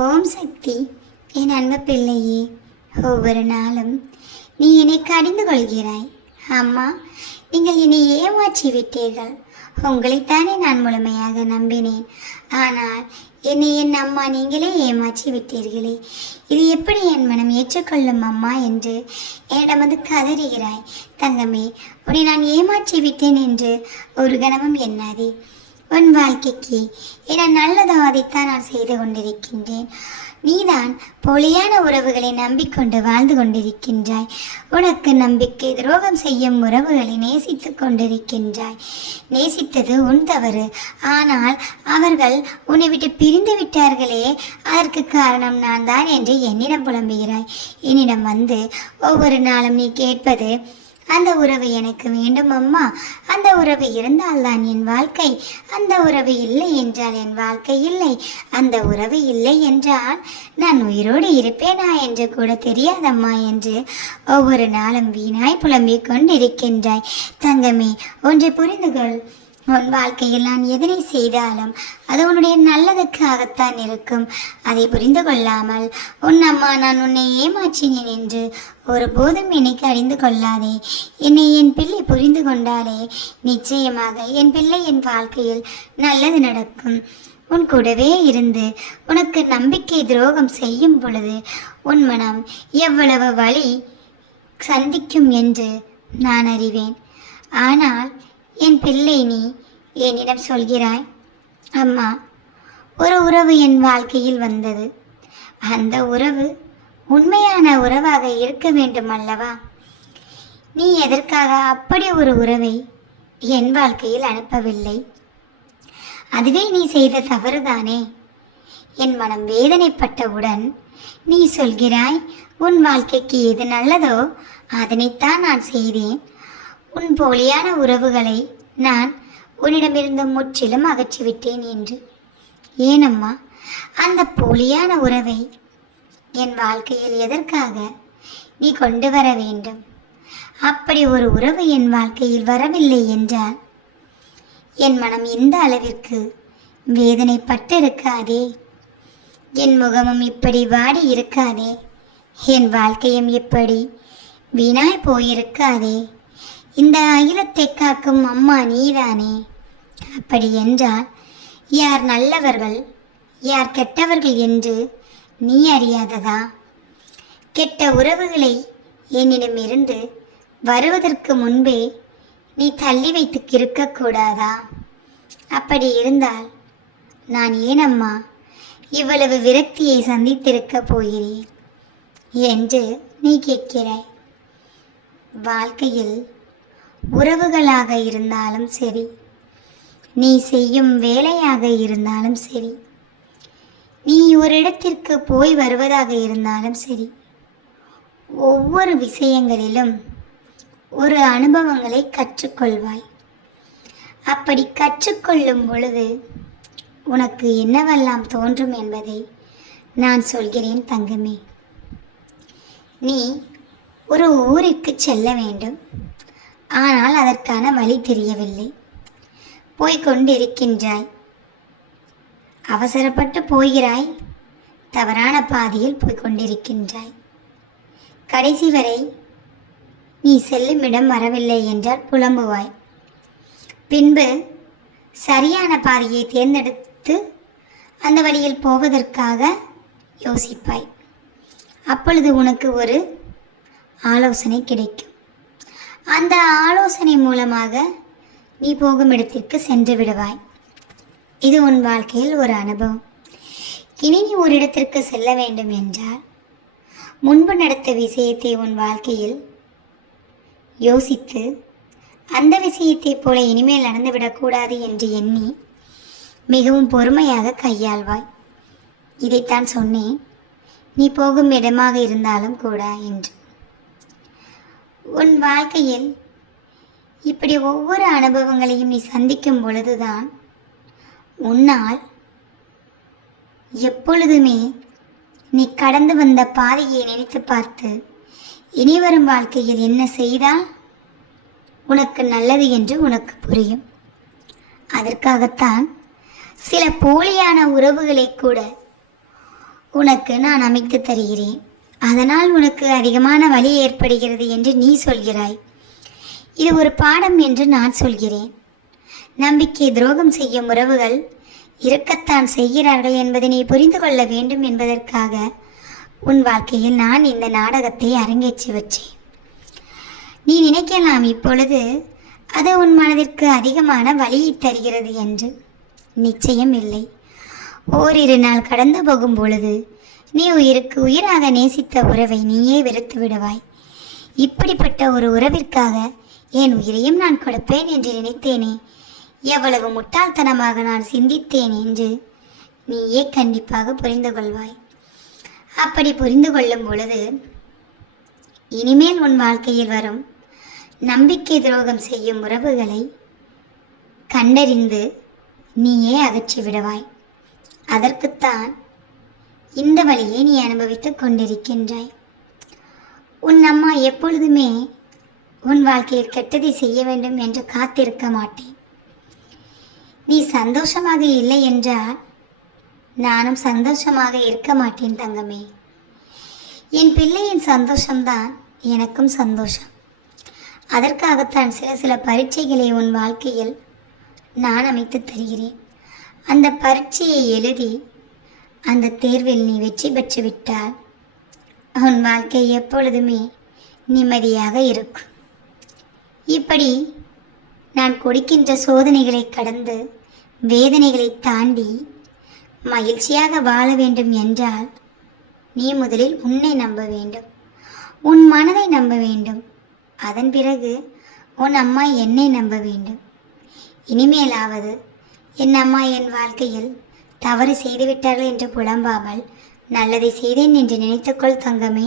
ஓம் சக்தி. என் அன்பு பிள்ளையே ஒவ்வொரு நாளும் நீ என்னை கடிந்து கொள்கிறாய். அம்மா நீங்கள் என்னை ஏமாற்றி விட்டீர்கள். உங்களைத்தானே நான் முழுமையாக நம்பினேன். ஆனால் என்னை என் அம்மா நீங்களே ஏமாற்றி விட்டீர்களே. இது எப்படி என் மனம் ஏற்றுக்கொள்ளும் அம்மா என்று என்னிடம் வந்து கதறுகிறாய். தங்கமே உன்னை நான் ஏமாற்றி விட்டேன் என்று ஒரு கணமும் எண்ணாதே. உன் வாழ்க்கைக்கு என நல்லதாவதைத்தான் நான் செய்து கொண்டிருக்கின்றேன். நீதான் பொலியான உறவுகளை நம்பிக்கொண்டு வாழ்ந்து கொண்டிருக்கின்றாய். உனக்கு நம்பிக்கை துரோகம் செய்யும் உறவுகளை நேசித்து கொண்டிருக்கின்றாய். நேசித்தது உன் தவறு. ஆனால் அவர்கள் உன்னை விட்டு பிரிந்து விட்டார்களே. அதற்கு காரணம் நான் தான் என்று என்னிடம் புலம்புகிறாய். என்னிடம் வந்து ஒவ்வொரு நாளும் நீ கேட்பது அந்த உறவு எனக்கு வேண்டும் அம்மா. அந்த உறவு இருந்தால்தான் என் வாழ்க்கை. அந்த உறவு இல்லை என்றால் என் வாழ்க்கை இல்லை. அந்த உறவு இல்லை என்றால் நான் உயிரோடு இருப்பேனா என்று கூட தெரியாதம்மா என்று ஒவ்வொரு நாளும் வீணாய் புலம்பிக் கொண்டிருக்கின்றாய். தங்கமே ஒன்றை புரிந்து கொள் உன் வாழ்க்கையில் நான் எதனை செய்தாலும் அது உன்னுடைய நல்லதுக்காகத்தான் இருக்கும். அதை புரிந்து கொள்ளாமல் உன் அம்மா நான் உன்னை ஏமாற்றினேன் என்று ஒருபோதும் என்னை அறிந்து கொள்ளாதே. என்னை என் பிள்ளை புரிந்து கொண்டாலே நிச்சயமாக என் பிள்ளை என் வாழ்க்கையில் நல்லது நடக்கும். உன் கூடவே இருந்து உனக்கு நம்பிக்கை துரோகம் செய்யும் பொழுது உன் மனம் எவ்வளவு வழி சந்திக்கும் என்று நான் அறிவேன். ஆனால் என் பிள்ளை நீ என்னிடம் சொல்கிறாய்? அம்மா ஒரு உறவு என் வாழ்க்கையில் வந்தது. அந்த உறவு உண்மையான உறவாக இருக்க வேண்டும் அல்லவா? நீ எதற்காக அப்படி ஒரு உறவை என் வாழ்க்கையில் அனுப்பவில்லை? அதுவே நீ செய்த தவறுதானே? என் மனம் வேதனைப்பட்டவுடன் நீ சொல்கிறாய் உன் வாழ்க்கைக்கு எது நல்லதோ அதனைத்தான் நான் செய்தேன். உன் போலியான உறவுகளை நான் உன்னிடமிருந்து முற்றிலும் அகற்றிவிட்டேன் என்று. ஏனம்மா அந்த போலியான உறவை என் வாழ்க்கையில் எதற்காக நீ கொண்டு வர வேண்டும்? அப்படி ஒரு உறவு என் வாழ்க்கையில் வரவில்லை என்றால் என் மனம் இந்த அளவிற்கு வேதனைப்பட்டு இருக்காதே என் முகமும் இப்படி வாடி இருக்காதே? என் வாழ்க்கையும் இப்படி வீணாய் போயிருக்காதே? இந்த அகிலத்தை காக்கும் அம்மா நீதானே? அப்படி என்றால் யார் நல்லவர்கள் யார் கெட்டவர்கள் என்று நீ அறியாததா? கெட்ட உறவுகளை என்னிடமிருந்து வருவதற்கு முன்பே நீ தள்ளி வைத்து இருக்கக்கூடாதா? அப்படி இருந்தால் நான் ஏனம்மா இவ்வளவு விரக்தியை சந்தித்திருக்கப் போகிறேன்? என்று நீ கேட்கிறாய். வாழ்க்கையில் உறவுகளாக இருந்தாலும் சரி நீ செய்யும் வேலையாக இருந்தாலும் சரி நீ ஒரு இடத்திற்கு போய் வருவதாக இருந்தாலும் சரி ஒவ்வொரு விஷயங்களிலும் ஒரு அனுபவங்களை கற்றுக்கொள்வாய். அப்படி கற்றுக்கொள்ளும் பொழுது உனக்கு என்னவெல்லாம் தோன்றும் என்பதை நான் சொல்கிறேன் தங்கமே. நீ ஒரு ஊருக்கு செல்ல வேண்டும். ஆனால் அதற்கான வழி தெரியவில்லை. போய்கொண்டிருக்கின்றாய் அவசரப்பட்டு போகிறாய். தவறான பாதையில் போய்கொண்டிருக்கின்றாய் கடைசி வரை நீ செல்லும் இடம் வரவில்லை என்றால் புலம்புவாய். பின்பு சரியான பாதையை தேர்ந்தெடுத்து அந்த வழியில் போவதற்காக யோசிப்பாய். அப்பொழுது உனக்கு ஒரு ஆலோசனை கிடைக்கும். அந்த ஆலோசனை மூலமாக நீ போகும் இடத்திற்கு சென்று விடுவாய். இது உன் வாழ்க்கையில் ஒரு அனுபவம். இனி நீ ஒரு இடத்திற்கு செல்ல வேண்டும் என்றால் முன்பு நடத்த விஷயத்தை உன் வாழ்க்கையில் யோசித்து அந்த விஷயத்தைப் போல இனிமேல் நடந்துவிடக்கூடாது என்று எண்ணி மிகவும் பொறுமையாக கையாள்வாய். இதைத்தான் சொன்னேன். நீ போகும் இடமாக இருந்தாலும் கூட என்று. உன் வாழ்க்கையில் இப்படி ஒவ்வொரு அனுபவங்களையும் நீ சந்திக்கும் பொழுதுதான் உன்னால் எப்பொழுதுமே நீ கடந்து வந்த பாதையை நினைத்து பார்த்து இனி வரும் வாழ்க்கையில் என்ன செய்தால் உனக்கு நல்லது என்று உனக்கு புரியும். அதற்காகத்தான் சில போலியான உறவுகளை கூட உனக்கு நான் அமைத்து தருகிறேன். அதனால் உனக்கு அதிகமான வலி ஏற்படுகிறது என்று நீ சொல்கிறாய். இது ஒரு பாடம் என்று நான் சொல்கிறேன். நம்பிக்கை துரோகம் செய்யும் உறவுகள் இருக்கத்தான் செய்கிறார்கள் என்பதை நீ புரிந்து கொள்ள வேண்டும் என்பதற்காக உன் வாழ்க்கையில் நான் இந்த நாடகத்தை அரங்கேற்றி வச்சேன். நீ நினைக்கலாம் இப்பொழுது அது உன் மனதிற்கு அதிகமான வழியை தருகிறது என்று. நிச்சயம் இல்லை. ஓரிரு நாள் கடந்து போகும் பொழுது நீ உயிருக்கு உயிராக நேசித்த உறவை நீயே வெறுத்து விடுவாய். இப்படிப்பட்ட ஒரு உறவிற்காக என் உயிரையும் நான் கொடுப்பேன் என்று நினைத்தேனே. எவ்வளவு முட்டாள்தனமாக நான் சிந்தித்தேன் என்று நீயே கண்டிப்பாக புரிந்து கொள்வாய். அப்படி புரிந்து கொள்ளும் பொழுது இனிமேல் உன் வாழ்க்கையில் வரும் நம்பிக்கை துரோகம் செய்யும் உறவுகளை கண்டறிந்து நீயே அகற்றி விடுவாய் அதற்குத்தான் இந்த வழியை நீ அனுபவித்துக் கொண்டிருக்கின்றாய். உன் அம்மா எப்பொழுதுமே உன் வாழ்க்கையில் கெட்டதை செய்ய வேண்டும் என்று காத்திருக்க மாட்டேன். நீ சந்தோஷமாக இல்லை என்றால் நானும் சந்தோஷமாக இருக்க மாட்டேன் தங்கமே. என் பிள்ளையின் சந்தோஷம்தான் எனக்கும் சந்தோஷம். அதற்காகத்தான் சில சில பரீட்சைகளை உன் வாழ்க்கையில் நான் அமைத்து தருகிறேன். அந்த பரீட்சையை எழுதி அந்த தேர்வில் நீ வெற்றி பெற்று விட்டால் உன் வாழ்க்கை எப்பொழுதுமே நிம்மதியாக இருக்கும். இப்படி நான் கொடுக்கின்ற சோதனைகளை கடந்து வேதனைகளை தாண்டி மகிழ்ச்சியாக வாழ வேண்டும் என்றால் நீ முதலில் உன்னை நம்ப வேண்டும். உன் மனதை நம்ப வேண்டும். அதன் பிறகு உன் அம்மா என்னை நம்ப வேண்டும். இனிமேலாவது என் அம்மா என் வாழ்க்கையில் தவறு செய்துவிட்டார்கள் என்று புலம்பாமல் நல்லதை செய்தேன் என்று நினைத்துக்கொள் தங்கமே.